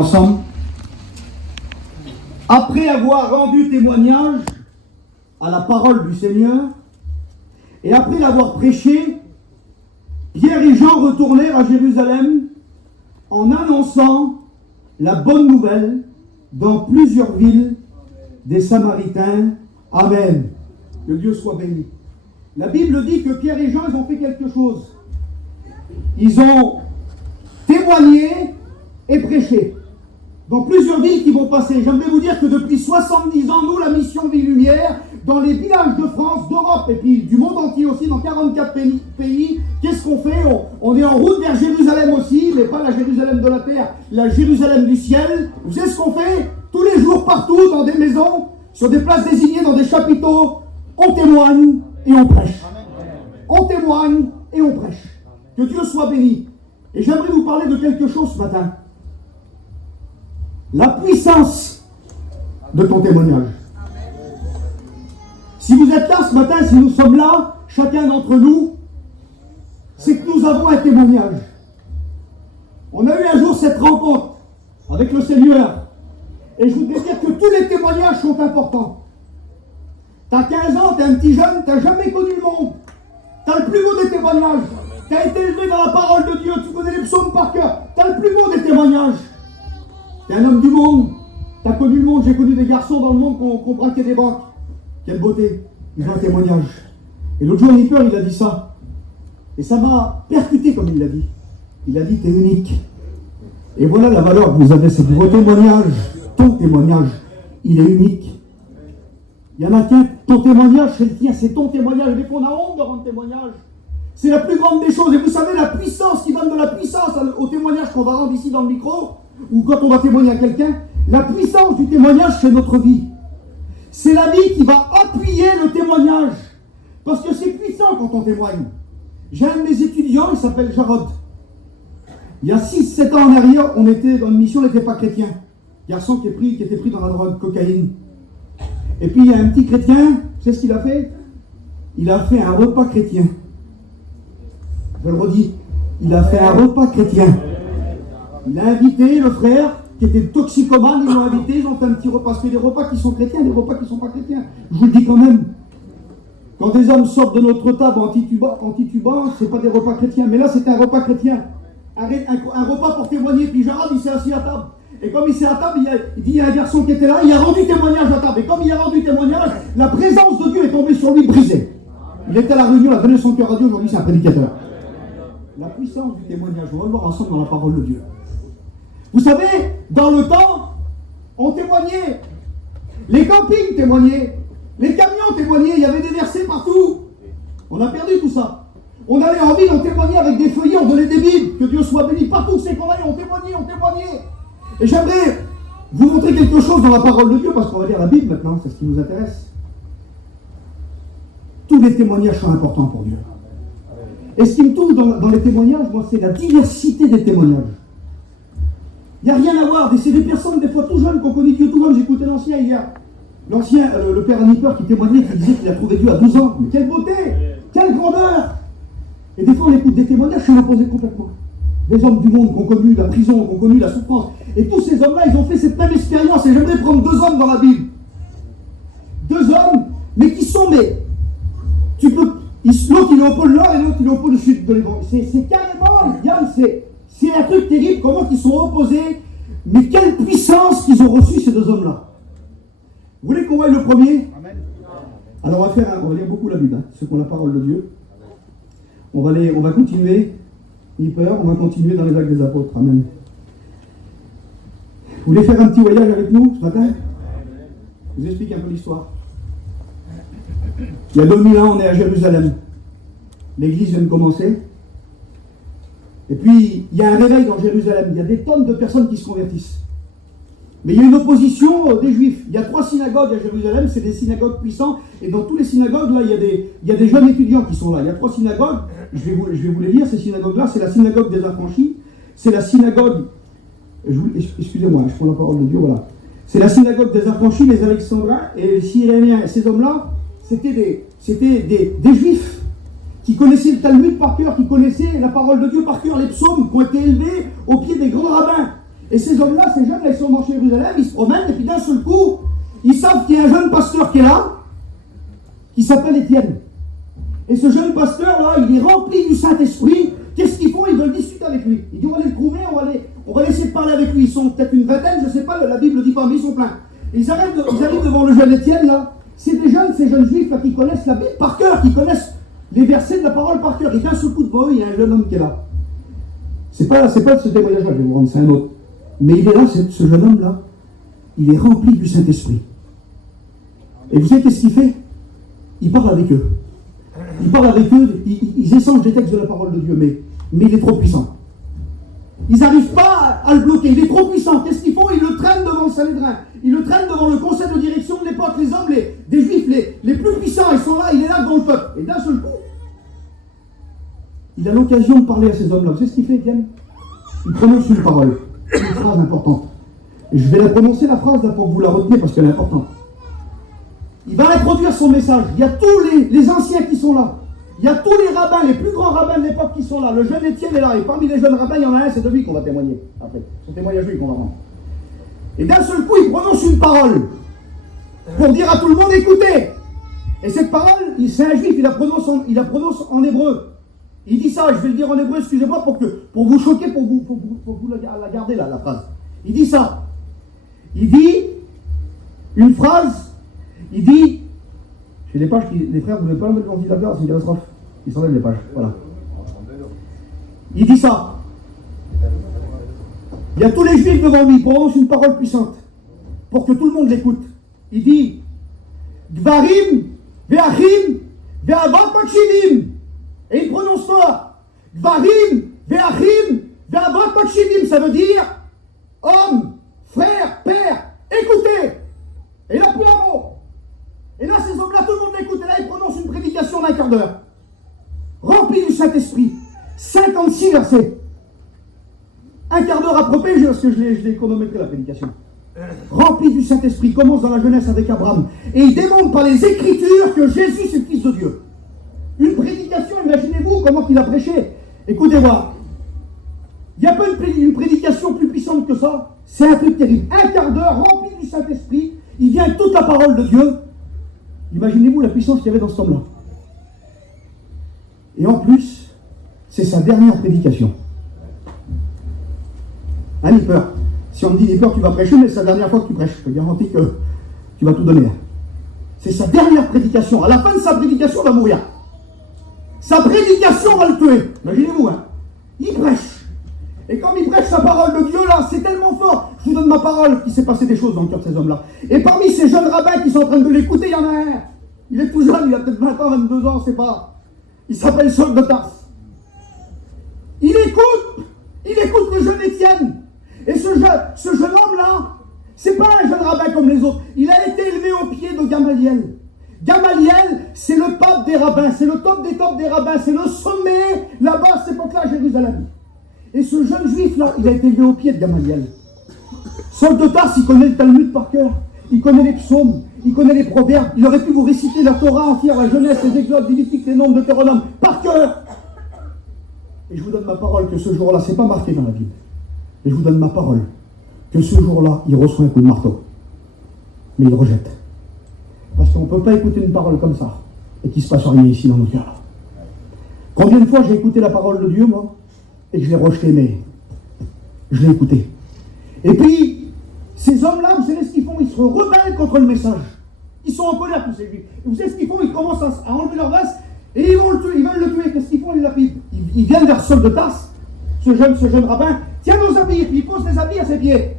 Ensemble, après avoir rendu témoignage à la parole du Seigneur et après l'avoir prêché, Pierre et Jean retournèrent à Jérusalem en annonçant la bonne nouvelle dans plusieurs villes des Samaritains. Amen. Que Dieu soit béni. La Bible dit que Pierre et Jean, ils ont fait quelque chose. Ils ont témoigné et prêché dans plusieurs villes qui vont passer. J'aimerais vous dire que depuis 70 ans, nous, la mission Vie Lumière, dans les villages de France, d'Europe et puis du monde entier aussi, dans 44 pays, qu'est-ce qu'on fait? On est en route vers Jérusalem aussi, mais pas la Jérusalem de la terre, la Jérusalem du ciel. Vous savez ce qu'on fait? Tous les jours, partout, dans des maisons, sur des places désignées, dans des chapiteaux, on témoigne et on prêche. On témoigne et on prêche. Que Dieu soit béni. Et j'aimerais vous parler de quelque chose ce matin. La puissance de ton témoignage. Si vous êtes là ce matin, si nous sommes là, chacun d'entre nous, c'est que nous avons un témoignage. On a eu un jour cette rencontre avec le Seigneur. Et je voudrais dire que tous les témoignages sont importants. T'as 15 ans, t'es un petit jeune, t'as jamais connu le monde. T'as le plus beau des témoignages. T'as été élevé dans la parole de Dieu, tu connais les psaumes par cœur. T'as le plus beau des témoignages. T'es un homme du monde, t'as connu le monde, j'ai connu des garçons dans le monde qui ont braqué des banques. Quelle beauté, ils ont un témoignage. Et l'autre jour, Nipper, il a dit ça. Et ça m'a percuté comme il l'a dit. Il a dit, t'es unique. Et voilà la valeur que vous avez, c'est vos témoignages. Ton témoignage, il est unique. Il y en a qu'un, ton témoignage, c'est le tien, c'est ton témoignage. Dès qu'on a honte de rendre témoignage, c'est la plus grande des choses. Et vous savez, la puissance qui donne de la puissance au témoignage qu'on va rendre ici dans le micro, ou quand on va témoigner à quelqu'un, la puissance du témoignage, c'est notre vie. C'est la vie qui va appuyer le témoignage. Parce que c'est puissant quand on témoigne. J'ai un de mes étudiants, il s'appelle Jarod. Il y a 6-7 ans en arrière, on était dans une mission, on n'était pas chrétien. Garçon qui était pris dans la drogue, cocaïne. Et puis il y a un petit chrétien, tu sais ce qu'il a fait? Il a fait un repas chrétien. Je le redis, il a fait un repas chrétien. Il a invité le frère qui était toxicomane, ils l'ont invité, ils ont fait un petit repas. Parce que des repas qui sont chrétiens, des repas qui ne sont pas chrétiens. Je vous le dis quand même. Quand des hommes sortent de notre table en titubant, ce n'est pas des repas chrétiens. Mais là, c'était un repas chrétien. Un repas pour témoigner. Puis Gérard, il s'est assis à table. Et comme il s'est à table, il dit, il y a un garçon qui était là, il a rendu témoignage à table. Et comme il a rendu témoignage, la présence de Dieu est tombée sur lui brisée. Il était à la réunion, il a donné son cœur à Dieu, aujourd'hui c'est un prédicateur. La puissance du témoignage, on va le voir ensemble dans la parole de Dieu. Vous savez, dans le temps, on témoignait. Les campings témoignaient. Les camions témoignaient. Il y avait des versets partout. On a perdu tout ça. On allait en ville, on témoignait avec des feuillets, on donnait des bibles. Que Dieu soit béni. Partout où c'est qu'on allait, on témoignait. Et j'aimerais vous montrer quelque chose dans la parole de Dieu, parce qu'on va lire la Bible maintenant, c'est ce qui nous intéresse. Tous les témoignages sont importants pour Dieu. Et ce qui me touche dans les témoignages, moi, c'est la diversité des témoignages. Il n'y a rien à voir. C'est des personnes, des fois tout jeunes, qu'on connaît Dieu tout jeune. J'écoutais l'ancien hier. L'ancien, le père Nipper, qui témoignait, qui disait qu'il a trouvé Dieu à 12 ans. Mais quelle beauté! Quelle grandeur! Et des fois, on écoute des témoignages, je suis opposé complètement. Des hommes du monde qui ont connu la prison, qui ont connu la souffrance. Et tous ces hommes-là, ils ont fait cette même expérience. Et j'aimerais prendre 2 hommes dans la Bible. 2 hommes, mais qui sont, l'autre, il est au pôle nord et l'autre, il est au pôle sud de l'évangile. C'est carrément, Yann, c'est un truc terrible, comment ils sont opposés, mais quelle puissance qu'ils ont reçue ces 2 hommes-là. Vous voulez qu'on voie le premier? Amen. Alors on va lire beaucoup la Bible, ceux qui ont la parole de Dieu. On va continuer, ni peur, on va continuer dans les actes des apôtres. Amen. Vous voulez faire un petit voyage avec nous ce matin? Je vous explique un peu l'histoire. Il y a 2000 ans, on est à Jérusalem. L'église vient de commencer. Et puis, il y a un réveil dans Jérusalem. Il y a des tonnes de personnes qui se convertissent. Mais il y a une opposition des Juifs. Il y a 3 synagogues à Jérusalem, c'est des synagogues puissantes. Et dans toutes les synagogues, là, il y a des jeunes étudiants qui sont là. Il y a 3 synagogues. Je vais vous les lire, ces synagogues-là. C'est la synagogue des affranchis. C'est la synagogue... Excusez-moi, je prends la parole de Dieu, voilà. C'est la synagogue des affranchis, les Alexandrins et les Cyréniens. Et ces hommes-là, c'était des Juifs qui connaissaient le Talmud par cœur, qui connaissaient la parole de Dieu par cœur, les psaumes qui ont été élevés au pied des grands rabbins. Et ces hommes-là, ces jeunes, là, ils sont dans Jérusalem, ils se promènent, et puis d'un seul coup, ils savent qu'il y a un jeune pasteur qui est là, qui s'appelle Étienne. Et ce jeune pasteur-là, il est rempli du Saint-Esprit. Qu'est-ce qu'ils font? Ils veulent discuter avec lui. Ils disent, on va aller le trouver, on va essayer de parler avec lui. Ils sont peut-être une vingtaine, je ne sais pas, la Bible ne dit pas, mais ils sont pleins. Et ils arrivent devant le jeune Étienne, là. C'est des jeunes, ces jeunes juifs, là, qui connaissent la Bible par cœur, qui connaissent les versets de la parole par cœur. Et d'un seul coup devant eux, il y a un jeune homme qui est là. C'est pas ce témoignage-là, je vais vous rendre, c'est un autre. Mais il est là, ce jeune homme-là, il est rempli du Saint-Esprit. Et vous savez qu'est-ce qu'il fait? Il parle avec eux. Il parle avec eux, ils échangent des textes de la parole de Dieu, mais il est trop puissant. Ils n'arrivent pas à le bloquer, il est trop puissant. Qu'est-ce qu'ils font? Ils le traînent devant le Sanhédrin. Ils le traînent devant le conseil de direction de l'époque. Les hommes, des juifs, les plus puissants, ils sont là, il est là devant le peuple. Et d'un seul coup, il a l'occasion de parler à ces hommes-là. Vous savez ce qu'il fait, Étienne? Il prononce une parole, une phrase importante. Et je vais la prononcer, la phrase, là, pour que vous la reteniez, parce qu'elle est importante. Il va introduire son message. Il y a tous les anciens qui sont là. Il y a tous les rabbins, les plus grands rabbins de l'époque qui sont là. Le jeune Étienne est là. Et parmi les jeunes rabbins, il y en a un, c'est de lui qu'on va témoigner après. C'est témoignage lui qu'on va rendre. Et d'un seul coup, il prononce une parole pour dire à tout le monde, écoutez. Et cette parole, c'est un juif, il la prononce en hébreu. Il dit ça, je vais le dire en hébreu, excusez-moi, pour vous choquer, pour vous la garder là, la phrase. Il dit ça. Il dit une phrase, il dit, j'ai les pages, les frères, vous ne pouvez pas mettre le ventilateur, c'est une catastrophe. Ils s'enlèvent les pages, voilà. Il dit ça. Il y a tous les juifs devant lui, il prononce une parole puissante, pour que tout le monde l'écoute. Il dit, Gvarim, Ve'achim, Ve'avat Makshinim. Et il prononce fort. Gvarim, Ve'achim, Ve'avat Makshinim. Ça veut dire, homme, frère, père, écoutez. Et là, plus un mot. Et là, ces hommes-là, tout le monde l'écoute. Et là, il prononce une prédication d'un quart d'heure. Rempli du Saint-Esprit. 56 versets. Un quart d'heure approprié, parce que je l'ai chronométré la prédication. Rempli du Saint-Esprit, commence dans la jeunesse avec Abraham. Et il démontre par les Écritures que Jésus, c'est le Fils de Dieu. Une prédication, imaginez-vous comment il a prêché. Écoutez-moi. Il n'y a pas une prédication plus puissante que ça. C'est un truc terrible. Un quart d'heure rempli du Saint-Esprit. Il vient avec toute la parole de Dieu. Imaginez-vous la puissance qu'il y avait dans cet homme-là. Et en plus, c'est sa dernière prédication. Hein, ni peur. Si on me dit ni peur, tu vas prêcher, mais c'est la dernière fois que tu prêches. Je te garantis que tu vas tout donner. C'est sa dernière prédication. À la fin de sa prédication, il va mourir. Sa prédication va le tuer. Imaginez-vous, hein. Il prêche. Et comme il prêche sa parole de Dieu, là, c'est tellement fort. Je vous donne ma parole qu'il s'est passé des choses dans le cœur de ces hommes-là. Et parmi ces jeunes rabbins qui sont en train de l'écouter, il y en a un. Il est tout jeune, il a peut-être 20 ans, 22 ans, c'est pas. Il s'appelle Saul de Tarse. Il écoute le jeune Étienne. Et ce jeune homme-là, c'est pas un jeune rabbin comme les autres. Il a été élevé au pied de Gamaliel. Gamaliel, c'est le pape des rabbins, c'est le top des tops des rabbins, c'est le sommet, là-bas, à cette époque-là, à Jérusalem. Et ce jeune juif-là, il a été élevé au pied de Gamaliel. Saul de Tarse, il connaît le Talmud par cœur, il connaît les psaumes, il connaît les proverbes, il aurait pu vous réciter la Torah entière, la Genèse, les Exodes, Lévitique, les Nombres, Deutéronome, par cœur. Et je vous donne ma parole que ce jour-là, c'est pas marqué dans la Bible. Et je vous donne ma parole que ce jour-là, il reçoit un coup de marteau. Mais il rejette. Parce qu'on ne peut pas écouter une parole comme ça et qu'il ne se passe rien ici dans nos cœurs. Combien de fois j'ai écouté la parole de Dieu, moi, et que je l'ai rejeté, mais je l'ai écouté. Et puis, ces hommes-là, vous savez ce qu'ils font? Ils se rebellent contre le message. Ils sont en colère, tous ces juifs. Et vous savez ce qu'ils font? Ils commencent à enlever leur veste et ils vont le tuer. Ils veulent le tuer. Qu'est-ce qu'ils font? Ils lapident. Ils viennent vers Saul de Tarse, ce jeune rabbin. Tiens nos habits, et puis il pose les habits à ses pieds.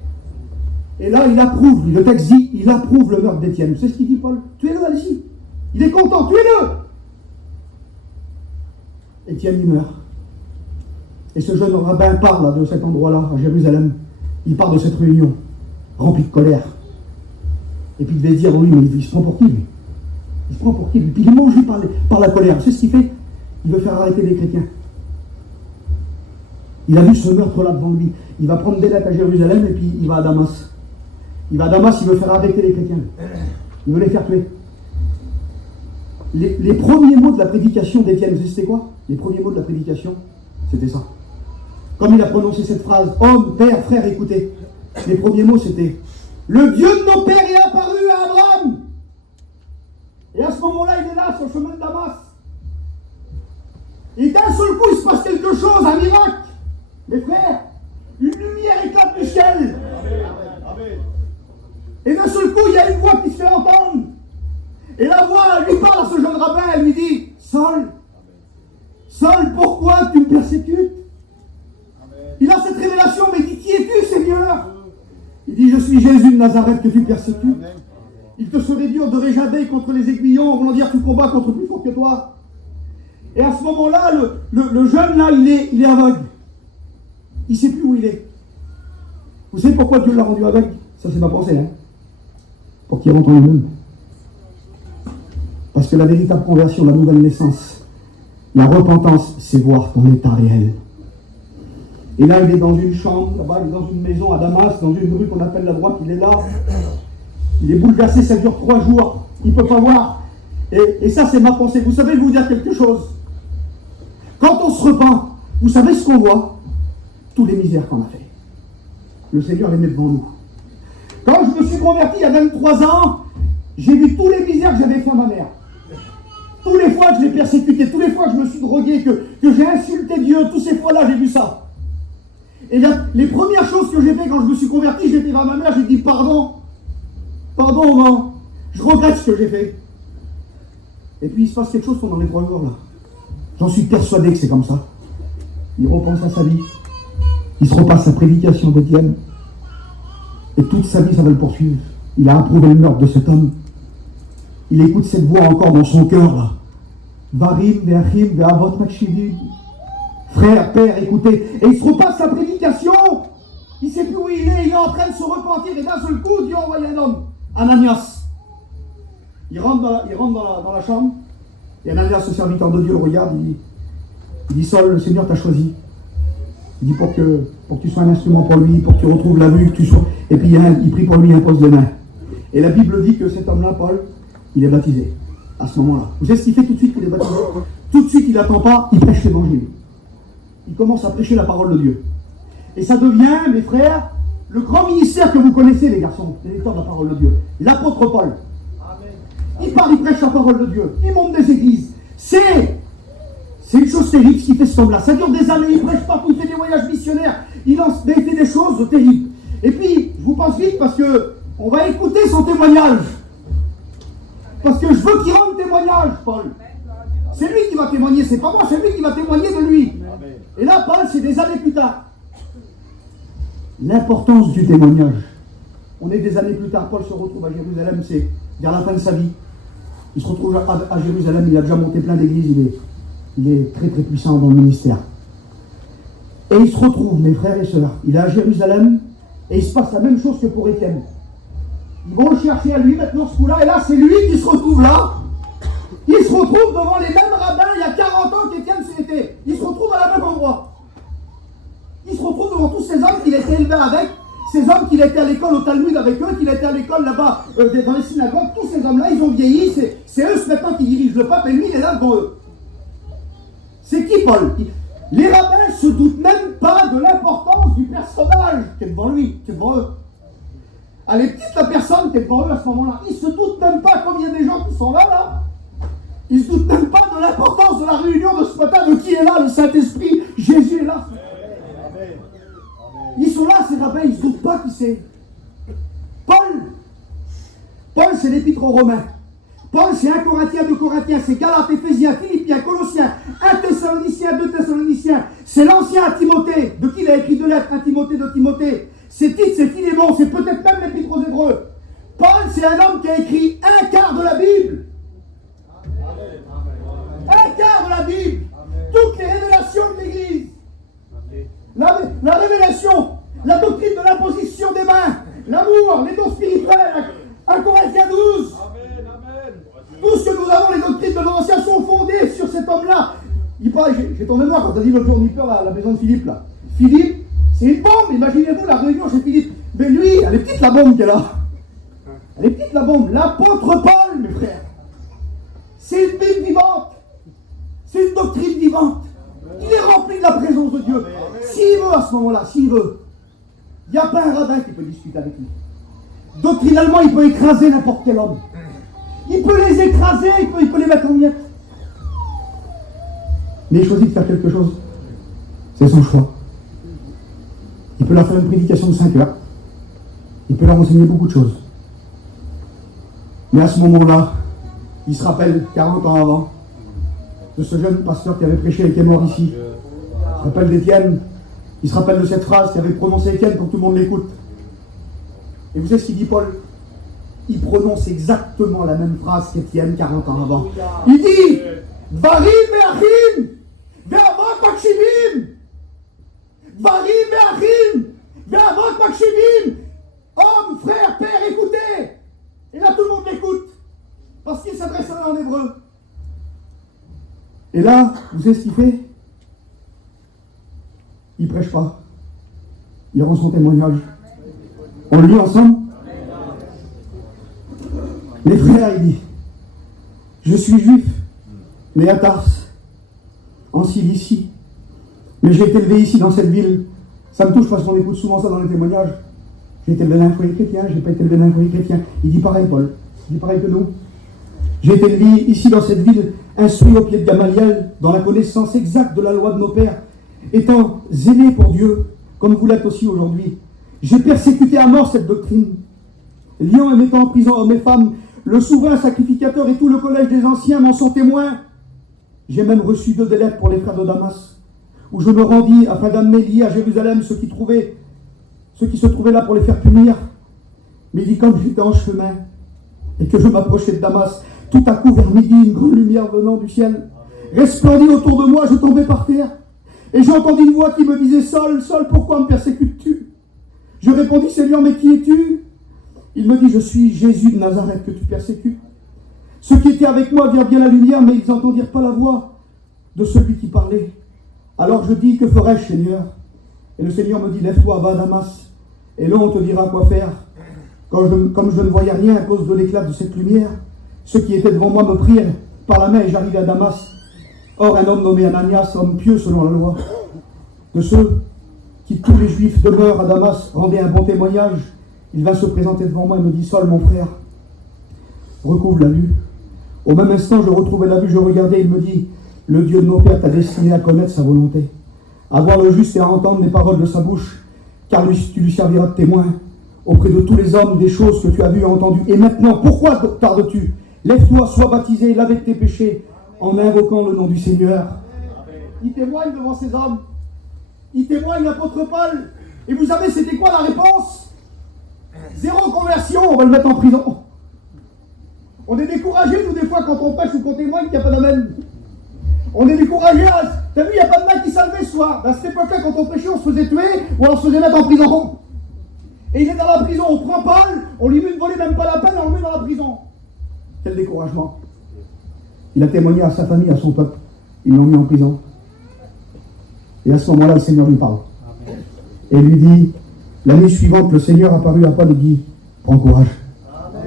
Et là, il approuve, le texte dit, il approuve le meurtre d'Étienne. Vous savez ce qu'il dit, Paul? Tuez-le, allez-y. Il est content, tuez-le. Étienne, il meurt. Et ce jeune rabbin part là, de cet endroit-là, à Jérusalem. Il part de cette réunion, rempli de colère. Et puis il devait dire, oui, mais il se prend pour qui, lui? Il se prend pour qui, lui? Puis il est mangé par la colère. Vous savez ce qu'il fait? Il veut faire arrêter les chrétiens. Il a vu ce meurtre-là devant lui. Il va prendre des lettres à Jérusalem et puis il va à Damas. Il va à Damas, il veut faire arrêter les chrétiens. Il veut les faire tuer. Les premiers mots de la prédication d'Étienne, vous savez c'était quoi? Les premiers mots de la prédication, c'était ça. Comme il a prononcé cette phrase, homme, père, frère, écoutez. Les premiers mots, c'était « Le Dieu de nos pères est apparu à Abraham !» Et à ce moment-là, il est là, sur le chemin de Damas. Et d'un seul coup, il se passe quelque chose, un miracle. Mes frères, une lumière éclate du ciel. Et d'un seul coup, il y a une voix qui se fait entendre. Et la voix, elle lui parle à ce jeune rabbin, elle lui dit « Saul, Saul, pourquoi tu me persécutes ?» Il a cette révélation, mais il dit « Qui es-tu, Seigneur ?» Il dit « Je suis Jésus de Nazareth que tu persécutes. Il te serait dur de réjader contre les aiguillons, en voulant dire que tu combats contre plus fort que toi. » Et à ce moment-là, le jeune là, il est aveugle. Il ne sait plus où il est. Vous savez pourquoi Dieu l'a rendu aveugle? Ça, c'est ma pensée, hein. Pour qu'il rentre en lui-même. Parce que la véritable conversion, la nouvelle naissance, la repentance, c'est voir ton état réel. Et là, il est dans une chambre, là-bas, il est dans une maison à Damas, dans une rue qu'on appelle la droite, il est là. Il est bouleversé, ça dure 3 jours. Il ne peut pas voir. Et ça, c'est ma pensée. Vous savez, je vais vous dire quelque chose. Quand on se repent, vous savez ce qu'on voit? Tous les misères qu'on a fait. Le Seigneur les met devant nous. Quand je me suis converti il y a 23 ans, j'ai vu tous les misères que j'avais fait à ma mère. Tous les fois que je l'ai persécuté, tous les fois que je me suis drogué, que j'ai insulté Dieu, toutes ces fois-là, j'ai vu ça. Et là, les premières choses que j'ai fait quand je me suis converti, j'étais vers ma mère, j'ai dit pardon. Pardon, maman. Je regrette ce que j'ai fait. Et puis il se passe quelque chose pendant les 3 jours là. J'en suis persuadé que c'est comme ça. Il repense à sa vie. Il se repasse sa prédication d'Étienne. Et toute sa vie, ça va le poursuivre. Il a approuvé le meurtre de cet homme. Il écoute cette voix encore dans son cœur là. Varim, ve'achim, ve'avot makshivim. Frère, père, écoutez. Et il se repasse sa prédication. Il ne sait plus où il est en train de se repentir. Et d'un seul coup, Dieu envoie un homme, Ananias. Il rentre dans la chambre. Et Ananias, ce serviteur de Dieu, le regarde. Il dit Saul, le Seigneur t'a choisi. Il dit pour que tu sois un instrument pour lui, pour que tu retrouves la vue, que tu sois. Et puis il prie pour lui, il impose les mains. Et la Bible dit que cet homme-là, Paul, il est baptisé. À ce moment-là. Vous savez ce qu'il fait tout de suite qu'il est baptisé? Tout de suite, il n'attend pas, il prêche l'évangile. Il commence à prêcher la parole de Dieu. Et ça devient, mes frères, le grand ministère que vous connaissez, les garçons, les lecteurs de la parole de Dieu. L'apôtre Paul. Il parle, il prêche la parole de Dieu. Il monte des églises. C'est une chose terrible ce qu'il fait cet homme-là. Ça dure des années, il prêche partout, il fait des voyages missionnaires. Il fait des choses terribles. Et puis, je vous passe vite parce que on va écouter son témoignage. Parce que je veux qu'il rende témoignage, Paul. C'est lui qui va témoigner, c'est pas moi, c'est lui qui va témoigner de lui. Et là, Paul, c'est des années plus tard. L'importance du témoignage. On est des années plus tard, Paul se retrouve à Jérusalem, c'est vers la fin de sa vie. Il se retrouve à Jérusalem, il a déjà monté plein d'églises, il est très très puissant dans le ministère. Et il se retrouve, mes frères et sœurs, il est à Jérusalem, et il se passe la même chose que pour Étienne. Ils vont le chercher à lui maintenant ce coup-là, et là c'est lui qui se retrouve là. Il se retrouve devant les mêmes rabbins il y a 40 ans qu'Étienne s'était. Il se retrouve à la même endroit. Il se retrouve devant tous ces hommes qu'il était élevé avec, ces hommes qu'il était à l'école au Talmud avec eux, qu'il était à l'école là-bas dans les synagogues. Tous ces hommes-là, ils ont vieilli, c'est eux maintenant qui dirigent le peuple, et lui il est là devant eux. C'est qui Paul? Les rabbins ne se doutent même pas de l'importance du personnage qui est devant lui, qui est devant eux. Elle est petite la personne qui est devant eux à ce moment-là. Ils ne se doutent même pas, comme il y a des gens qui sont là. Ils ne se doutent même pas de l'importance de la réunion de ce matin, de qui est là, le Saint-Esprit. Jésus est là. Ils sont là, ces rabbins, ils ne se doutent pas qui c'est. Paul, c'est l'épître aux Romains. Paul, c'est 1 Corinthiens, 2 Corinthiens, c'est Galates, Éphésiens, Philippiens, Colossiens, 1 Thessaloniciens, 2 Thessaloniciens. C'est l'ancien à Timothée, de qui il a écrit 2 lettres, 1 Timothée, 2 Timothée. C'est Tite, c'est Philémon, c'est peut-être même l'épître aux Hébreux. Paul, c'est un homme qui a écrit 1/4 de la Bible. 1/4 de la Bible. Toutes les révélations de l'Église. La révélation, la doctrine de l'imposition des mains, l'amour, les dons spirituels, 1 Corinthiens 12. Tout ce que nous avons, les doctrines de l'Ancien, sont fondées sur cet homme-là. Il parle, j'ai tombé noir quand tu as dit l'autre jour, Nipper, à la maison de Philippe, là. Philippe, c'est une bombe, imaginez-vous la réunion chez Philippe. Mais lui, elle est petite la bombe qu'elle a. Elle est petite la bombe. L'apôtre Paul, mes frères, c'est une Bible vivante. C'est une doctrine vivante. Il est rempli de la présence de Dieu. S'il veut à ce moment-là, s'il veut, Il n'y a pas un rabbin qui peut discuter avec lui. Doctrinalement, il peut écraser n'importe quel homme. Il peut les écraser, il peut les mettre en miettes. Mais il choisit de faire quelque chose. C'est son choix. Il peut leur faire une prédication de 5 heures. Il peut leur enseigner beaucoup de choses. Mais à ce moment-là, il se rappelle 40 ans avant de ce jeune pasteur qui avait prêché et qui est mort ici. Il se rappelle d'Étienne. Il se rappelle de cette phrase qu'avait prononcée Étienne pour que tout le monde l'écoute. Et vous savez ce qu'il dit, Paul? Il prononce exactement la même phrase qu'Étienne 40 ans avant. Il dit Dvarim ve'achim ve'avot makshivim. Dvarim ve'achim ve'avot makshivim. Hommes, frères, pères, écoutez. Et là, tout le monde l'écoute. Parce qu'il s'adresse à eux en hébreu. Et là, vous savez ce qu'il fait? Il ne prêche pas. Il rend son témoignage. On le lit ensemble? Les frères, il dit, je suis juif, mais à Tars, en Cilicie. Mais j'ai été élevé ici, dans cette ville. Ça me touche parce qu'on écoute souvent ça dans les témoignages. J'ai été élevé dans un foyer chrétien, j'ai pas été élevé dans un foyer chrétien. Il dit pareil, Paul. Il dit pareil que nous. J'ai été élevé ici, dans cette ville, instruit au pied de Gamaliel, dans la connaissance exacte de la loi de nos pères, étant zélé pour Dieu, comme vous l'êtes aussi aujourd'hui. J'ai persécuté à mort cette doctrine. Liant et mettant en prison hommes et femmes, le souverain sacrificateur et tout le collège des anciens m'en sont témoins. J'ai même reçu 2 lettres pour les frères de Damas, où je me rendis afin d'amener liés à Jérusalem ceux qui se trouvaient là pour les faire punir. Mais il dit, quand j'étais en chemin et que je m'approchais de Damas, tout à coup vers midi, une grande lumière venant du ciel resplendit autour de moi, je tombais par terre. Et j'ai entendu une voix qui me disait, Saul, Saul, pourquoi me persécutes-tu? Je répondis, Seigneur, mais qui es-tu? Il me dit, je suis Jésus de Nazareth que tu persécutes. Ceux qui étaient avec moi virent bien la lumière, mais ils n'entendirent pas la voix de celui qui parlait. Alors je dis, que ferai-je, Seigneur? Et le Seigneur me dit, lève-toi, va à Damas, et là on te dira quoi faire. Comme je ne voyais rien à cause de l'éclat de cette lumière, ceux qui étaient devant moi me prirent par la main et j'arrivai à Damas. Or un homme nommé Ananias, homme pieux selon la loi, de ceux qui tous les Juifs demeurent à Damas, rendaient un bon témoignage. Il vint se présenter devant moi et me dit, Saul, mon frère, recouvre la vue. Au même instant, je retrouvais la vue, je regardais, il me dit, le Dieu de nos pères t'a destiné à connaître sa volonté, à voir le juste et à entendre les paroles de sa bouche, car tu lui serviras de témoin auprès de tous les hommes des choses que tu as vues et entendues. Et maintenant, pourquoi tardes-tu? Lève-toi, sois baptisé, lave de tes péchés, en invoquant le nom du Seigneur. Il témoigne devant ces hommes. Il témoigne l'apôtre Paul. Et vous savez, c'était quoi la réponse? 0 conversion, on va le mettre en prison. On est découragé, nous, des fois, quand on prêche ou qu'on témoigne qu'il n'y a pas d'amen. On est découragé. T'as vu, il n'y a pas de main qui salvait ce soir. À cette époque-là, quand on prêchait, on se faisait tuer ou on se faisait mettre en prison. Et il est dans la prison, on prend Paul, on lui met une volée, même pas la peine, on le met dans la prison. Quel découragement. Il a témoigné à sa famille, à son peuple. Ils l'ont mis en prison. Et à ce moment-là, le Seigneur lui parle. Amen. Et lui dit, la nuit suivante, le Seigneur apparut à Paul et dit, prends courage. Amen.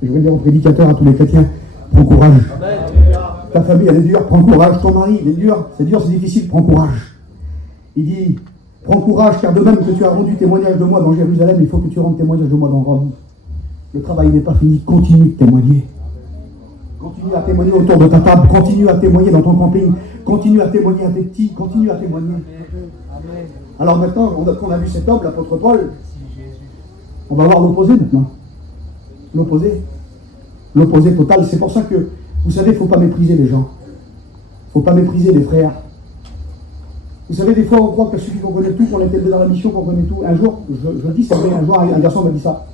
Je voudrais dire aux prédicateurs, à tous les chrétiens, prends courage. Amen. Ta famille, elle est dure, prends courage. Ton mari, il est dur, c'est difficile, prends courage. Il dit, prends courage, car de même que tu as rendu témoignage de moi dans Jérusalem, il faut que tu rendes témoignage de moi dans Rome. Le travail n'est pas fini, continue de témoigner. Continue à témoigner autour de ta table, continue à témoigner dans ton camping, continue à témoigner à tes petits, continue à témoigner. Alors maintenant, qu'on a vu cet homme, l'apôtre Paul, on va voir l'opposé maintenant. L'opposé. L'opposé total. C'est pour ça que, vous savez, il ne faut pas mépriser les gens. Il ne faut pas mépriser les frères. Vous savez, des fois, on croit qu'il suffit qu'on connaît tout, qu'on est élevé dans la mission, qu'on connaît tout. Un jour, je dis, c'est vrai, un jour, un garçon m'a dit ça.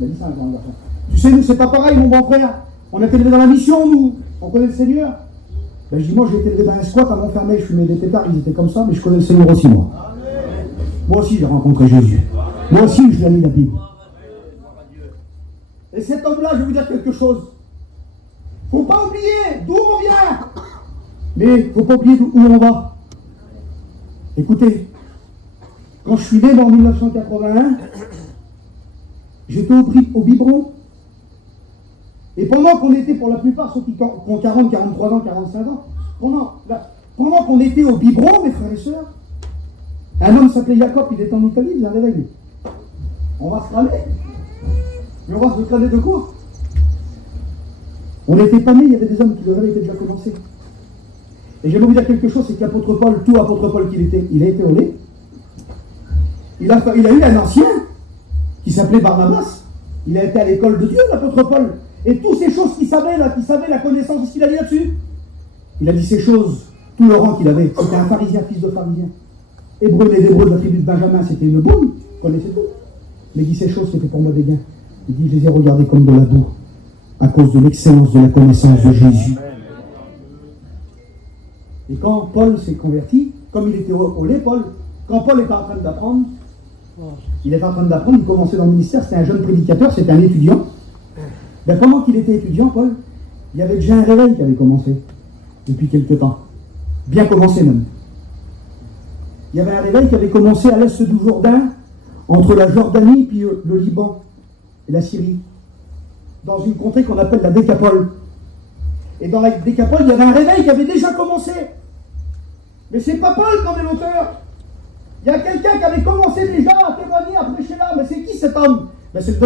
Il m'a dit ça, un garçon. Tu sais, nous, c'est pas pareil, mon bon frère. On a été élevé dans la mission, nous. On connaît le Seigneur. Ben, je dis, moi, j'ai été élevé dans un squat à Montfermeil. Je fumais des pétards, ils étaient comme ça, mais je connais le Seigneur aussi, moi. Amen. Moi aussi, j'ai rencontré Jésus. Moi aussi, je lis la Bible. Et cet homme-là, je vais vous dire quelque chose. Il ne faut pas oublier d'où on vient. Mais il ne faut pas oublier où on va. Écoutez, quand je suis né en 1981, j'étais au biberon. Et pendant qu'on était, pour la plupart, ceux qui ont 40, 43 ans, 45 ans, pendant qu'on était au biberon, mes frères et sœurs, Un homme s'appelait Jacob, il est en Italie, il a réveillé. On va se crâner. Mais on va se crâner de quoi? On n'était pas nés, il y avait des hommes qui le réveil était déjà commencé. Et j'aimerais vous dire quelque chose, c'est que l'apôtre Paul, tout apôtre Paul qu'il était, il a été au lait. Il a eu un ancien qui s'appelait Barnabas. Il a été à l'école de Dieu, l'apôtre Paul. Et toutes ces choses qu'il savait, là, la connaissance de ce qu'il a dit là-dessus. Il a dit ces choses, tout le rang qu'il avait. C'était un pharisien, fils de pharisien. Hébreu, les Hébreux de la tribu de Benjamin, c'était une boum, vous connaissez tout. Mais il dit ces choses, c'était pour moi des gains. Il dit, je les ai regardées comme de la boue, à cause de l'excellence de la connaissance de Jésus. Et quand Paul s'est converti, comme il était au lait, Paul, quand Paul était en train d'apprendre, il commençait dans le ministère, c'était un jeune prédicateur, c'était un étudiant. Ben, pendant qu'il était étudiant, Paul, il y avait déjà un réveil qui avait commencé, depuis quelque temps. Bien commencé même. Il y avait un réveil qui avait commencé à l'est du Jourdain, entre la Jordanie puis le Liban et la Syrie, dans une contrée qu'on appelle la Décapole. Et dans la Décapole, il y avait un réveil qui avait déjà commencé. Mais c'est pas Paul qui en est l'auteur. Il y a quelqu'un qui avait commencé déjà à témoigner, à prêcher là. Mais c'est qui cet homme? Ben, c'est le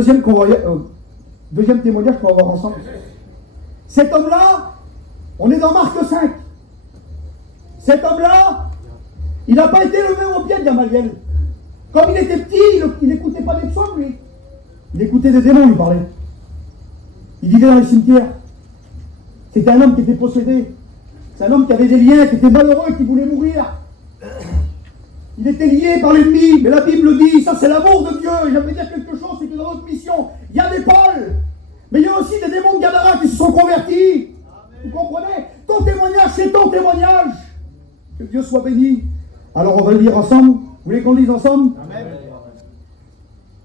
deuxième témoignage qu'on va voir ensemble. Cet homme-là, on est dans Marc 5. Cet homme-là, il n'a pas été levé au pied de Gamaliel. Comme il était petit, il n'écoutait pas des psaumes, lui. Il écoutait des démons, lui parlait. Il vivait dans les cimetières. C'était un homme qui était possédé. C'est un homme qui avait des liens, qui était malheureux, qui voulait mourir. Il était lié par l'ennemi, mais la Bible dit, ça c'est l'amour de Dieu. Et j'aimerais dire quelque chose, c'est que dans notre mission, il y a des Pauls, mais il y a aussi des démons de Gadara qui se sont convertis. Vous comprenez? Ton témoignage, c'est ton témoignage. Que Dieu soit béni. Alors on va le lire ensemble. Vous voulez qu'on le lise ensemble? Amen.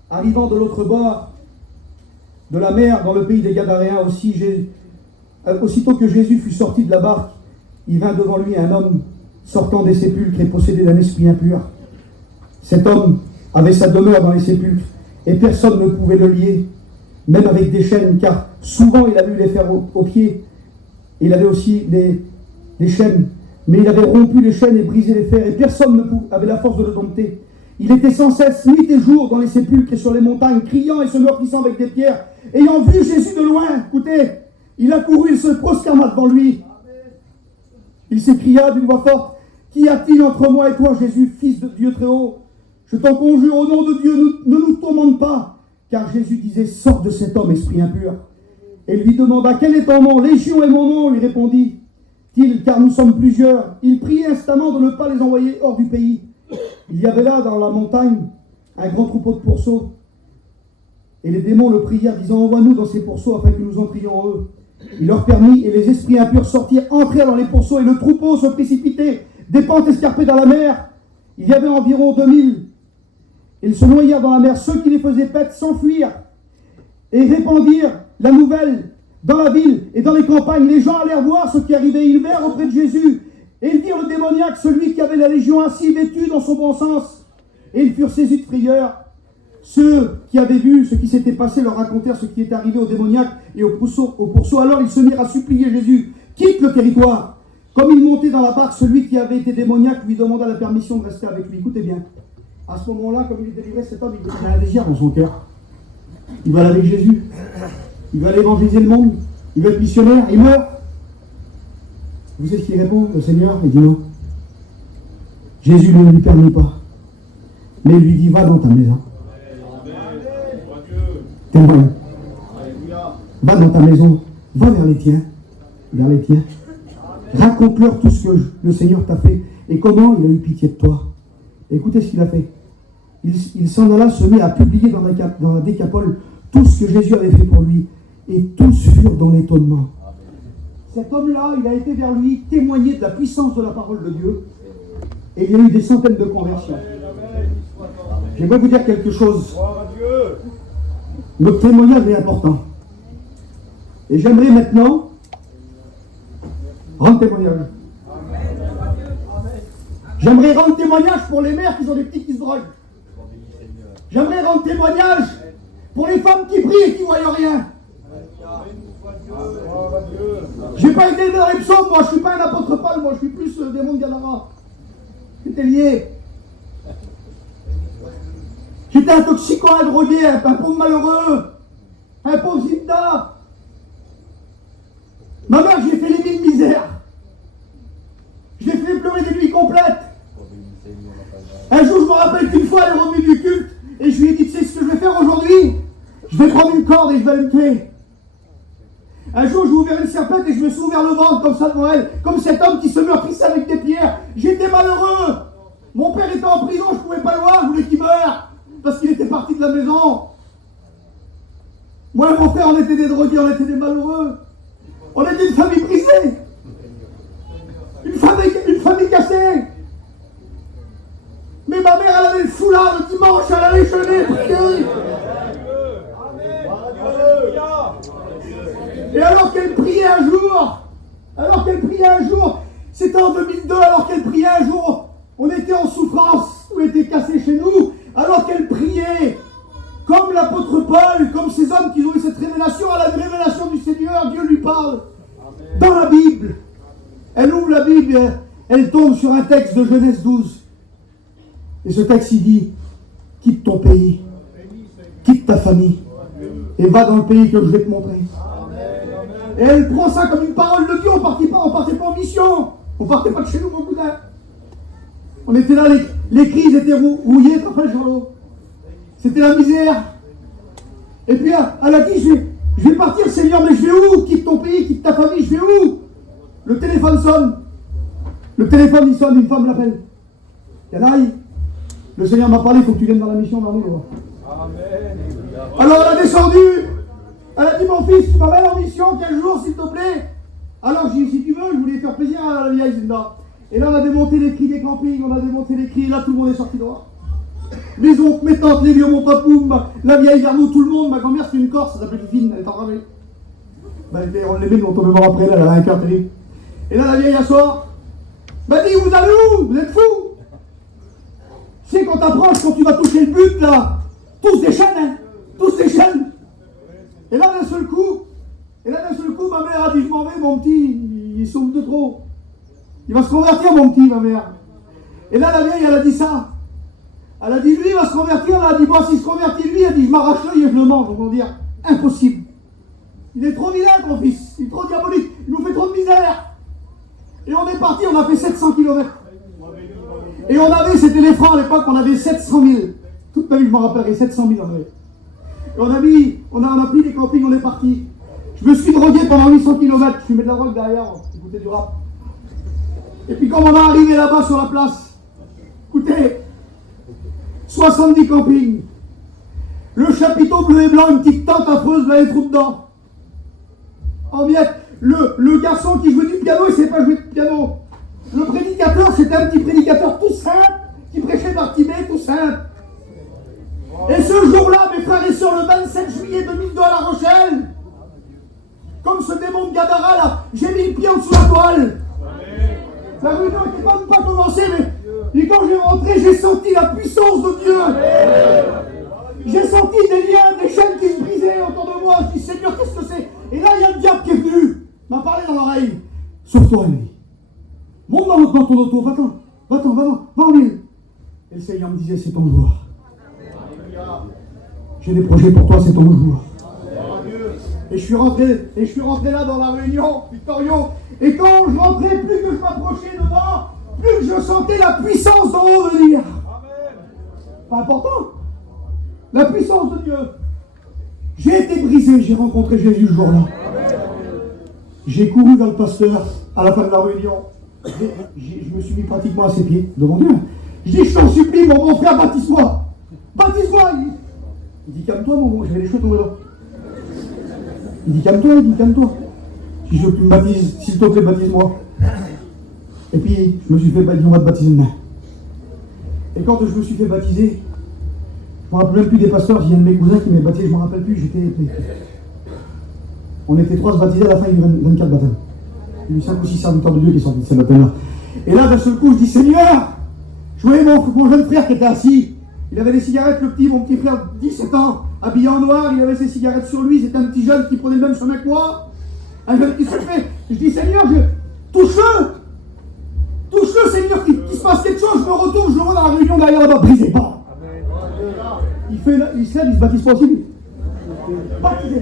Arrivant de l'autre bord de la mer, dans le pays des Gadaréens, aussitôt que Jésus fut sorti de la barque, il vint devant lui un homme sortant des sépulcres et possédé d'un esprit impur. Cet homme avait sa demeure dans les sépulcres, et personne ne pouvait le lier, même avec des chaînes, car souvent il avait eu les fers aux pieds. Il avait aussi des chaînes, mais il avait rompu les chaînes et brisé les fers, et personne n'avait la force de le dompter. Il était sans cesse, nuit et jour, dans les sépulcres et sur les montagnes, criant et se meurtrissant avec des pierres. Ayant vu Jésus de loin, écoutez, il a couru, il se prosterna devant lui. Il s'écria d'une voix forte, « Qu'y a-t-il entre moi et toi, Jésus, fils de Dieu très haut? Je t'en conjure, au nom de Dieu, ne nous tourmente pas. » Car Jésus disait, « Sors de cet homme, esprit impur. » Et lui demanda, « Quel est ton nom? » « Légion est mon nom, lui répondit-il, car nous sommes plusieurs. » Il prie instamment de ne pas les envoyer hors du pays. Il y avait là, dans la montagne, un grand troupeau de pourceaux. Et les démons le prièrent, disant, « Envoie-nous dans ces pourceaux, afin que nous entrions en eux. » Il leur permit, et les esprits impurs sortirent, entrèrent dans les pourceaux, et le troupeau se précipitait, des pentes escarpées dans la mer. Il y avait environ 2000. Ils se noyèrent dans la mer. Ceux qui les faisaient paître s'enfuirent et répandirent la nouvelle dans la ville et dans les campagnes. Les gens allèrent voir ce qui arrivait. Ils vinrent auprès de Jésus, et ils virent le démoniaque, celui qui avait la légion, assis, vêtu dans son bon sens. Et ils furent saisis de frayeur. Ceux qui avaient vu ce qui s'était passé leur racontèrent ce qui était arrivé au démoniaque et au pourceau. Alors ils se mirent à supplier Jésus, « Quitte le territoire !» Comme il montait dans la barque, celui qui avait été démoniaque lui demanda la permission de rester avec lui. Écoutez bien, à ce moment-là, comme il est délivré, cet homme, il a un désir dans son cœur. Il va aller avec Jésus. Il va aller évangéliser le monde. Il va être missionnaire. Il meurt. Vous savez ce qu'il répond au Seigneur? Il dit non. Jésus ne lui permit pas. Mais il lui dit, va dans ta maison. Témoin. Va dans ta maison. Va vers les tiens. Vers les tiens. Raconte-leur tout ce que le Seigneur t'a fait et comment il a eu pitié de toi. Écoutez ce qu'il a fait. Il s'en alla se met à publier dans la Décapole tout ce que Jésus avait fait pour lui. Et tous furent dans l'étonnement. Cet homme-là, il a été vers lui témoigner de la puissance de la parole de Dieu. Et il y a eu des centaines de conversions. J'aimerais vous dire quelque chose. Notre témoignage est important. Et j'aimerais maintenant rendre témoignage. J'aimerais rendre témoignage pour les mères qui ont des petits qui se droguent. J'aimerais rendre témoignage pour les femmes qui prient et qui ne voient rien. Je n'ai pas été dans les psaumes, moi je ne suis pas un apôtre Paul, moi je suis plus démon de Gadara. J'étais lié. J'étais un toxico, un drogué, un pauvre malheureux, un pauvre Zinda. Ma mère, je lui ai fait les mille misères. Je l'ai fait pleurer des nuits complètes. Un jour, je me rappelle qu'une fois, elle est revenue du culte et je lui ai dit, tu sais ce que je vais faire aujourd'hui? Je vais prendre une corde et je vais aller me tuer. Un jour, je lui ai ouvert une serpette et je me suis ouvert le ventre comme ça devant elle, comme cet homme qui se meurtrissait avec des pierres. J'étais malheureux. Mon père était en prison, je ne pouvais pas le voir, je voulais qu'il meure parce qu'il était parti de la maison. Moi et mon frère, on était des drogués, on était des malheureux. On était une famille brisée. Une famille cassée. Mais ma mère, elle avait le foulard le dimanche, elle allait jeûner, prier. Et alors qu'elle priait un jour, c'était en 2002, alors qu'elle priait un jour, on était en souffrance, on était cassés chez nous, alors qu'elle priait, comme l'apôtre Paul, comme ces hommes qui ont eu cette révélation, à la révélation du Seigneur, Dieu lui parle. Dans la Bible, elle ouvre la Bible, elle tombe sur un texte de Genèse 12. Et ce texte, il dit, quitte ton pays, quitte ta famille, et va dans le pays que je vais te montrer. Et elle prend ça comme une parole de Dieu, on partait pas en mission, on partait pas de chez nous, mon cousin. On était là, les crises étaient rouillées, après Jean. C'était la misère. Et puis elle a dit, je vais partir Seigneur, mais je vais où? Quitte ton pays, quitte ta famille, je vais où? Le téléphone sonne. Le téléphone il sonne, une femme l'appelle. Yanaï, le Seigneur m'a parlé, il faut que tu viennes dans la mission dans nous. Amen. Alors elle a descendu. Elle a dit, mon fils, tu m'amènes en mission, quel jour, s'il te plaît? Alors j'ai dit, si tu veux, je voulais faire plaisir à la vieille Zinda. Et là, on a démonté les cris des campings, on a démonté les cris, et là, tout le monde est sorti dehors. Mes oncles, mes tantes, les vieux, mon papou, la vieille Vernou, tout le monde, ma grand-mère, c'est une Corse, ça s'appelle Fine, elle est enragée. On l'aimait, nous on tombait voir après, elle avait un cœur terrible. Et là, la vieille, elle sort. Bah, dis, vous allez où? Vous êtes fous? Tu sais, quand t'approches, quand tu vas toucher le but, là, tous déchaînent, hein, tous déchaînent. Et là, d'un seul coup, ma mère a dit, je m'en vais, mon petit, il souffle de trop. Il va se convertir, mon petit, ma mère. Et là, la vieille, elle a dit ça. Elle a dit, lui, il va se convertir. Elle a dit, bon, s'il se convertit, lui, elle a dit, je m'arrache l'œil et je le mange. On va dire, impossible. Il est trop vilain, ton fils. Il est trop diabolique. Il nous fait trop de misère. Et on est parti, on a fait 700 km. Et on avait, c'était les francs à l'époque, on avait 700 000. Toute ma vie, je m'en rappellerai, 700 000 en vrai. Et on a pris les campings, on est parti. Je me suis drogué pendant 800 km. Je fumais de la drogue derrière, j'écoutais du rap. Et puis quand on est arrivé là-bas sur la place, écoutez, 70 campings, le chapiteau bleu et blanc, une petite tente affreuse, là, les trous dedans. En miettes, le garçon qui jouait du piano, il ne savait pas jouer du piano. Le prédicateur, c'était un petit prédicateur tout simple, qui prêchait Bartimée, tout simple. Et ce jour-là, mes frères et sœurs, le 27 juillet 2002 à La Rochelle, comme ce démon de Gadara là, j'ai mis le pied en dessous de la toile. La réunion n'était même pas commencée, mais quand j'ai rentré, j'ai senti la puissance de Dieu. J'ai senti des liens, des chaînes qui se brisaient autour de moi. Je dis, Seigneur, qu'est-ce que c'est? Et là, il y a le diable qui est venu, m'a parlé dans l'oreille. Sauve-toi, Émilie. Monte dans ton auto, va en ville. Et le Seigneur me disait, c'est ton jour. J'ai des projets pour toi, c'est ton jour. Et je suis rentré là dans la réunion, victorieux. Et quand je rentrais, plus que je m'approchais devant, plus que je sentais la puissance d'en haut venir. Pas important. La puissance de Dieu. J'ai été brisé, j'ai rencontré Jésus ce jour-là. J'ai couru vers le pasteur à la fin de la réunion. Je me suis mis pratiquement à ses pieds, devant Dieu. Je dis, je t'en supplie, mon bon frère, baptise-moi. Baptise-moi. Il dit, calme-toi, mon bon, je vais les cheveux tomber là. Il dit, calme-toi. Si je veux que tu me baptises, s'il te plaît, baptise-moi. Et puis, je me suis fait baptiser, on va te baptiser demain. Et quand je me suis fait baptiser, je ne me rappelle même plus des pasteurs, il y a un de mes cousins qui m'a baptisé, je ne me rappelle plus, on était 3 baptisés, à la fin il y a eu 24 baptêmes. Il y a eu 5 ou 6 serviteurs de Dieu qui sont sortis de ces baptêmes-là. Et là, d'un seul coup, je dis, Seigneur, je voyais mon jeune frère qui était assis, il avait des cigarettes, mon petit frère, 17 ans, habillé en noir, il avait ses cigarettes sur lui, c'était un petit jeune qui prenait le même chemin que moi, un jeune qui se fait. Je dis, Seigneur, touche-le, Seigneur, qu'il se passe quelque chose, je me retourne, je le vois dans la réunion derrière là-bas, brisez pas. il se lève, il se baptise pas aussi lui. Baptisé.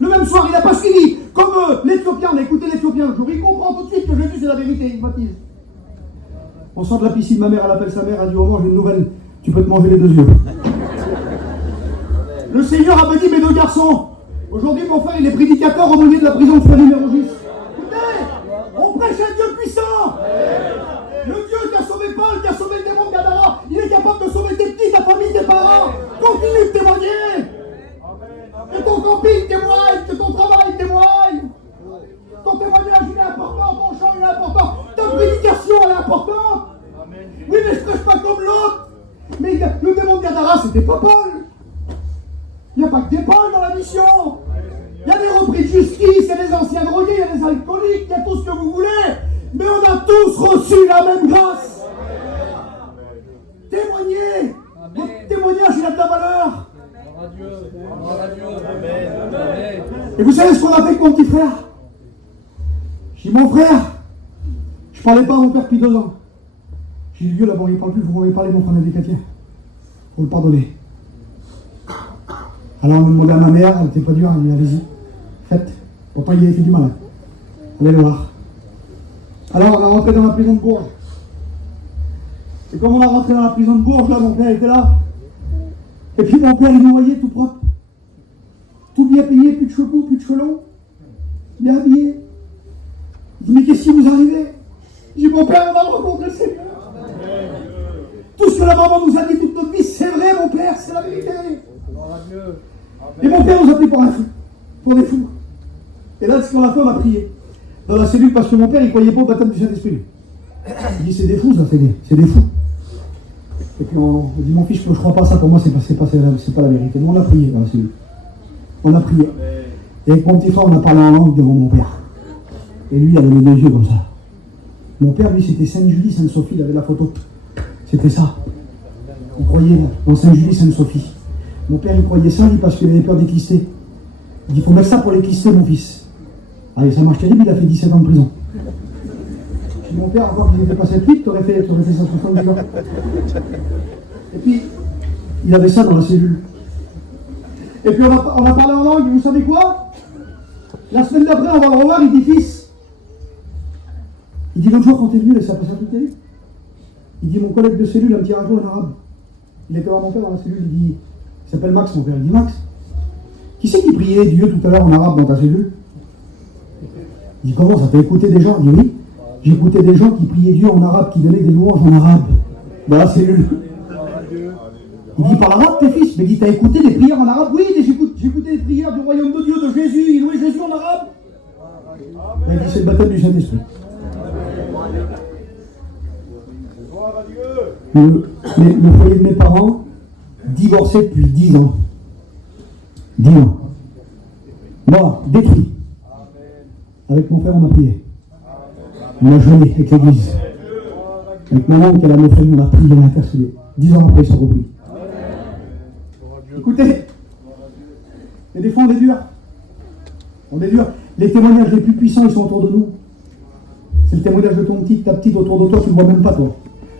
Le même soir, il n'a pas suivi. Comme l'Éthiopien, on a écouté l'Éthiopien le jour. Il comprend tout de suite que Jésus c'est la vérité, il se baptise. On sort de la piscine, ma mère, elle appelle sa mère, elle dit oh, mange une nouvelle, tu peux te manger les 2 yeux. Le Seigneur a béni mes 2 garçons. Aujourd'hui, mon frère, il est prédicateur au milieu de la prison de Fleury numéro 10. Écoutez, on prêche un Dieu puissant. Le Dieu qui a sauvé Paul, qui a sauvé le démon de Gadara, il est capable de sauver tes petits, ta famille, tes parents. Continue de témoigner. Que ton camping témoigne, que ton travail témoigne. Ton témoignage, il est important, ton chant, il est important. Ta prédication, elle est importante. Oui, mais je ne prêche pas comme l'autre. Mais le démon de Gadara, c'était pas Paul. Il n'y a pas que des Pauls dans la mission. Il y a des repris de justice, il y a des anciens drogués, il y a des alcooliques, il y a tout ce que vous voulez. Mais on a tous reçu la même grâce. Témoignez. Votre témoignage, il a de la valeur. Et vous savez ce qu'on a fait avec mon petit frère? J'ai dit, mon frère, je parlais pas à mon père depuis 2 ans. J'ai dit, vieux là-bas, il parle plus, vous m'avez parlé, mon frère Chrétien. Faut le pardonner. Alors on a demandé à ma mère, elle n'était pas dure, elle dit, allez-y, faites. Pourtant il avait fait du mal. Allez le voir. Alors on a rentré dans la prison de Bourges. Et comme on a rentré dans la prison de Bourges, là, mon père était là. Et puis mon père, il nous voyait tout propre. Tout bien payé, plus de cheveux, plus de cheveux longs. Bien habillé. Il dit, mais qu'est-ce qui vous arrive? J'ai dit, mon père, on va rencontrer le Seigneur. Tout ce que la maman nous a dit toute notre vie, c'est vrai, mon père, c'est la vérité. Et mon père nous a pris pour un fou, pour des fous. Et là, ce qu'on a fait, on a prié. Dans la cellule, parce que mon père, il ne croyait pas au baptême du Saint-Esprit. Il dit, c'est des fous, ça, c'est des fous. Et puis on dit, mon fils, je ne crois pas à ça, pour moi, c'est pas la vérité. Nous, on a prié dans la cellule. On a prié. Et avec mon petit frère, on a parlé en langue devant mon père. Et lui, il avait les 2 yeux comme ça. Mon père, lui, c'était Sainte-Julie, Sainte-Sophie, il avait la photo. C'était ça. Il croyait dans Sainte-Julie, Sainte-Sophie. Mon père, il croyait ça, lui, parce qu'il avait peur des clistés. Il dit, il faut mettre ça pour les clistés, mon fils. Allez, ça marche terrible, il a fait 17 ans de prison. Puis mon père, encore qu'il n'était pas 7-8, t'aurais fait ça 70 ans. Et puis, il avait ça dans la cellule. Et puis, on va parler en langue, et vous savez quoi? La semaine d'après, on va le revoir, il dit, fils. Il dit, l'autre jour, quand t'es venu, ça passe à toute télé. Il dit, mon collègue de cellule, un petit rajo en arabe. Il était voir mon père dans la cellule, il dit, il s'appelle Max, mon père. Il dit, Max, qui c'est qui priait Dieu tout à l'heure en arabe dans ta cellule? Il dit, comment ça t'a écouté des gens? Il dit, oui, j'ai écouté des gens qui priaient Dieu en arabe, qui donnaient des louanges en arabe dans la cellule. Il dit, par arabe, tes fils? Mais il dit, t'as écouté des prières en arabe? Oui, j'ai écouté des prières du royaume de Dieu, de Jésus. Il louait Jésus en arabe. Il dit, c'est le baptême du Saint-Esprit. Le foyer de mes parents, divorcé depuis 10 ans. 10 ans. Mort, détruit. Avec mon frère, on a prié. On a jeûné avec l'église. Avec ma maman, qu'elle a mes frères, on a prié, on a intercédé. 10 ans après, ils sont repris. Écoutez, et des fois, on est dur. On est dur. Les témoignages les plus puissants, ils sont autour de nous. C'est le témoignage de ton petit, ta petite autour de toi, tu ne le vois même pas, toi.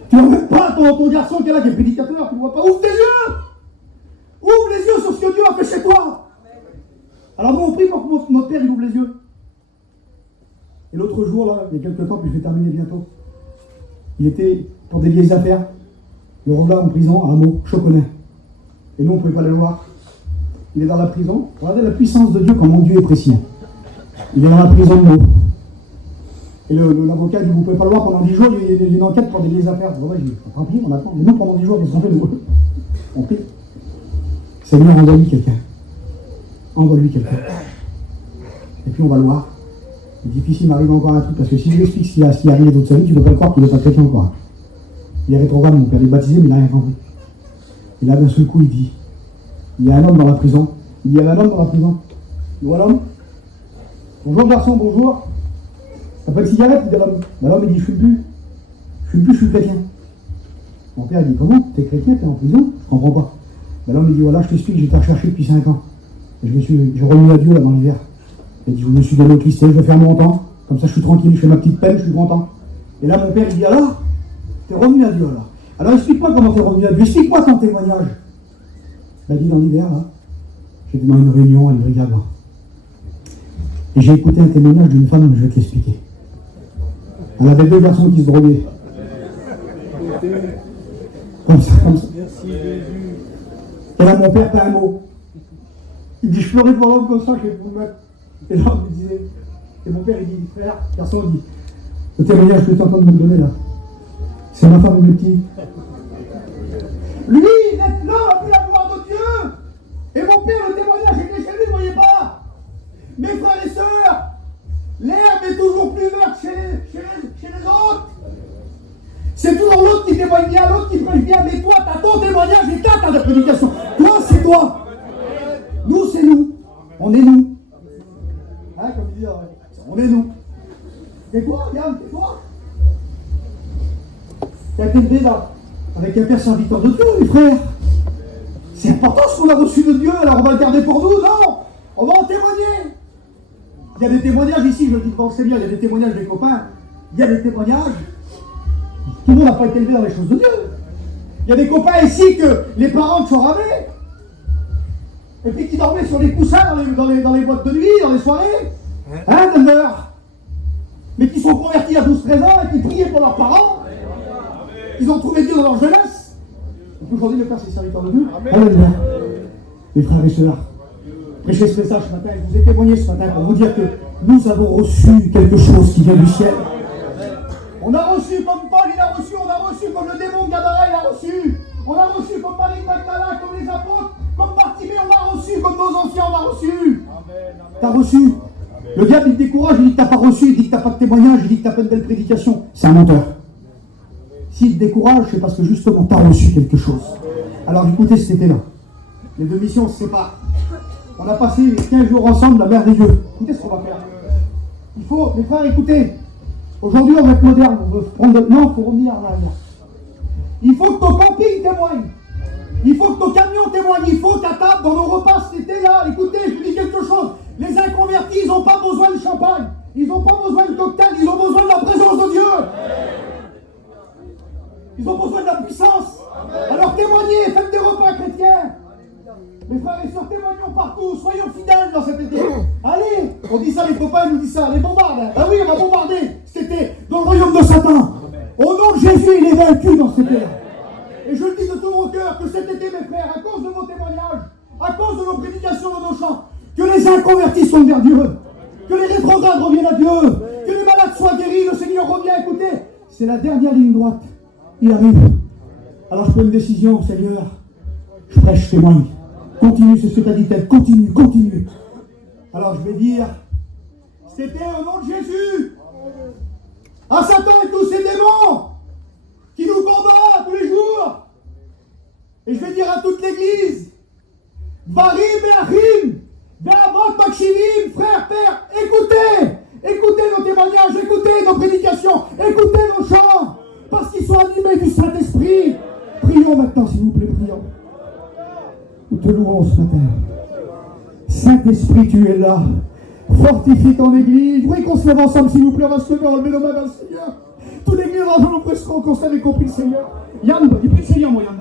Tu ne vois même pas ton garçon qui est là, qui est prédicateur, tu ne le vois pas. Ouvre tes yeux! Ouvre les yeux sur ce que Dieu a fait chez toi! Alors nous, on prie pour que notre Père, il ouvre les yeux. Et l'autre jour, là, il y a quelques temps, puis je vais terminer bientôt, il était pour des vieilles affaires, le revers en prison, à Meaux, Choconin. Et nous, on ne pouvait pas le voir. Il est dans la prison. Regardez la puissance de Dieu, comme mon Dieu est précis. Il est dans la prison de Meaux. Et l'avocat dit, vous ne pouvez pas le voir pendant 10 jours, il y a une enquête pour des vieilles affaires. Bon, ouais, tant pis, on attend. Mais nous, pendant 10 jours, qu'est-ce qu'on fait, nous? On prie. Seigneur, envoie-lui quelqu'un. Envoie-lui quelqu'un. Et puis on va le voir. Il dit, puis s'il m'arrive encore un truc, parce que si je lui explique ce qui est arrivé toute sa vie, tu ne peux pas le croire qu'il n'est pas chrétien encore. Il est rétrograde, mon père, il est baptisé, mais il n'a rien compris. Et là, d'un seul coup, il dit, il y a un homme dans la prison. Il y a un homme dans la prison. Tu vois l'homme? Bonjour garçon, bonjour. T'as pas de cigarette? Il dit l'homme. Ben, l'homme, il dit, je fume plus. Je fume plus, je suis chrétien. Mon père, il dit, comment? T'es chrétien, t'es en prison? Je comprends pas. Ben, l'homme, il dit, voilà, je t'explique, j'étais recherché depuis 5 ans. Et j'ai remis à Dieu, là, dans l'hiver. Il dit, je me suis donné au Christ, je vais faire mon temps. Comme ça, je suis tranquille, je fais ma petite peine, je suis content. Et là, mon père, il dit, alors? T'es revenu à Dieu, alors? Alors, explique-moi comment t'es revenu à Dieu. Explique-moi ton témoignage. Elle a dit dans l'hiver, là, j'étais dans une réunion à l'Ibrigade. Et j'ai écouté un témoignage d'une femme, je vais te l'expliquer. Elle avait 2 garçons qui se droguaient. Comme ça, comme ça. Et là, mon père, pas un mot. Il dit, je pleurais devant l'homme comme ça, je vais vous mettre. Et là, on me disait. Et mon père, il dit, frère, garçon, il dit, le témoignage que tu es en train de me donner là, c'est ma femme et mes petits. Lui, il est là, a vu la gloire de Dieu. Et mon père, le témoignage était chez lui, vous ne voyez pas. Mes frères et sœurs, l'herbe est toujours plus verte chez les autres. C'est toujours l'autre qui témoigne bien, l'autre qui prêche bien, mais toi, t'as ton témoignage et t'as ta prédication. Toi, c'est toi. Nous, c'est nous. On est nous. Hein, comme il dit, on est nous. Tais-toi, Yann, tais-toi. T'as été élevé là, avec un père serviteur de Dieu, les frères. C'est important ce qu'on a reçu de Dieu, alors on va le garder pour nous, non. On va en témoigner. Il y a des témoignages ici, je le dis devant le Seigneur, il y a des témoignages des copains, il y a des témoignages. Tout le monde n'a pas été élevé dans les choses de Dieu. Il y a des copains ici que les parents sont ramés. Et puis qui dormaient sur les coussins dans les boîtes de nuit, dans les soirées. Hein, 9 heures. Mais qui sont convertis à 12-13 ans et qui priaient pour leurs parents. Ils ont trouvé Dieu dans leur jeunesse. Et puis aujourd'hui, le Père, c'est serviteur de Dieu. Alléluia. Les frères et sœurs, prêchez ce message ce matin. Je vous ai témoigné ce matin pour vous dire que nous avons reçu quelque chose qui vient du ciel. On a reçu comme Paul, il a reçu, on a reçu comme le démon Gadara, il a reçu. On a reçu comme Marie Magdala, comme les apôtres, comme Bartimée, on a reçu, comme nos anciens, on a reçu. T'as reçu. Le diable, il te décourage, il dit que t'as pas reçu, il dit que t'as pas de témoignage, il dit que t'as pas de belle prédication. C'est un menteur. S'il te décourage, c'est parce que justement, t'as reçu quelque chose. Alors écoutez cet été-là. Les 2 missions se séparent. On a passé 15 jours ensemble, la merveilleux. Écoutez ce qu'on va faire. Il faut, mes frères, écoutez. Aujourd'hui, on va être moderne, on veut prendre... Non, il faut revenir en arrière. Il faut que ton camping témoigne. Il faut que ton camion témoigne. Il faut ta table dans nos repas cet été-là. Écoutez, je vous dis quelque chose. Les inconvertis, ils n'ont pas besoin de champagne. Ils n'ont pas besoin de cocktail. Ils ont besoin de la présence de Dieu. Ils ont besoin de la puissance. Alors témoignez, faites des repas chrétiens. Mes frères et sœurs, témoignons partout. Soyons fidèles dans cet été. Allez, on dit ça, les copains nous disent ça. Les bombardes. Ben oui, on va bombarder cet été dans le royaume de Satan. Au nom de Jésus, il est vaincu dans cet été. Et je le dis de tout mon cœur que cet été, mes frères, à cause de vos témoignages, à cause de nos prédications, de nos chants, que les inconvertis sont vers Dieu, que les rétrogrades reviennent à Dieu, que les malades soient guéris, le Seigneur revient. Écoutez, c'est la dernière ligne droite. Il arrive. Alors je prends une décision, Seigneur. Je prêche, je témoigne. Continue, c'est ce que tu as dit, tel. Continue, continue. Alors je vais dire, c'était au nom de Jésus, à Satan et tous ses démons, qui nous combattent tous les jours. Et je vais dire à toute l'église, Varim et Achim, Be'avot Makshivim, frères, pères, écoutez nos témoignages, écoutez nos prédications, écoutez nos chants, parce qu'ils sont animés du Saint-Esprit. Prions maintenant, s'il vous plaît, prions. Nous te louons ce matin. Saint-Esprit, tu es là. Fortifie ton église. Oui, qu'on se lève ensemble, s'il vous plaît, on va se lever, on va lever nos mains vers le Seigneur. Toute l'église, nous prêcherons, qu'on s'avait compris le Seigneur. Yann, il prie le Seigneur, moi, Yann.